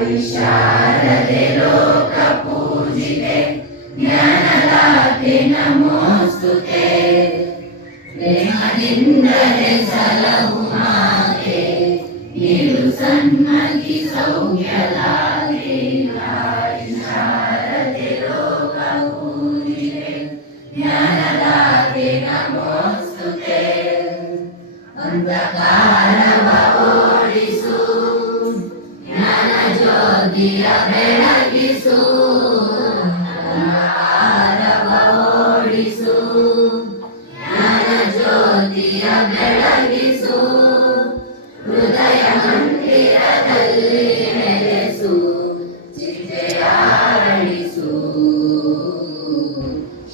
शारदे लोकपूजिते ज्ञानदाते नमोस्तुते प्रेमದಿಂದಲೇ ಸಲಹು ಮಾತೆ ನೀಡು ಸನ್ಮತಿ ಸೌಖ್ಯದಾತೆ ಶಾರದೆ ಲೋಕಪೂಜಿತೆ ಜ್ಞಾನದಾತೆ ನಮೋಸ್ತುತೆ ಅಂಧಕಾರವ ಓಡಿಸು ಜ್ಞಾನ ಜ್ಯೋತಿಯ ಬೆಳಗಿಸು ಅಂಧಕಾರವ ಓಡಿಸು ಜ್ಞಾನ ಜ್ಯೋತಿಯ ಬೆಳಗಿಸು ಹೃದಯ ಮಂದಿರದಲ್ಲಿ ನೆಲೆಸು ಚಿತೆಯ ಅರಳಿಸು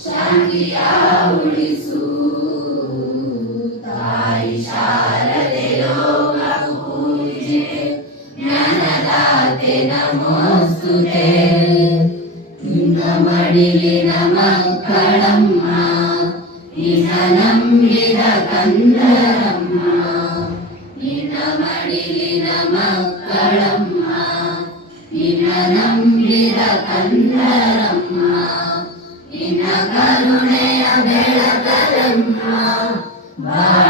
ಶಾಂತಿಯ ಉಳಿಸು ತಾಯಿ ಶಾರದೆ ಲೋಕಪೂಜಿತೆ ಜ್ಞಾನದಾತೆ ನಮೋಸ್ತುತೆ ನಿನ್ನ ಮಡಿಲಿನ ಮಕ್ಕಳಮ್ಮ ನಿನ್ನ ನಂಬಿದ ಕಂದರಮ್ಮ ನಿನ್ನ ಮಡಿಲಿನ ಮಕ್ಕಳಮ್ಮ ನಿನ್ನ ನಂಬಿದ ಕಂದರಮ್ಮ ನಿನ್ನ ಕರುಣೆಯ ಬೆಳಕರಮ್ಮ ಬಾಳ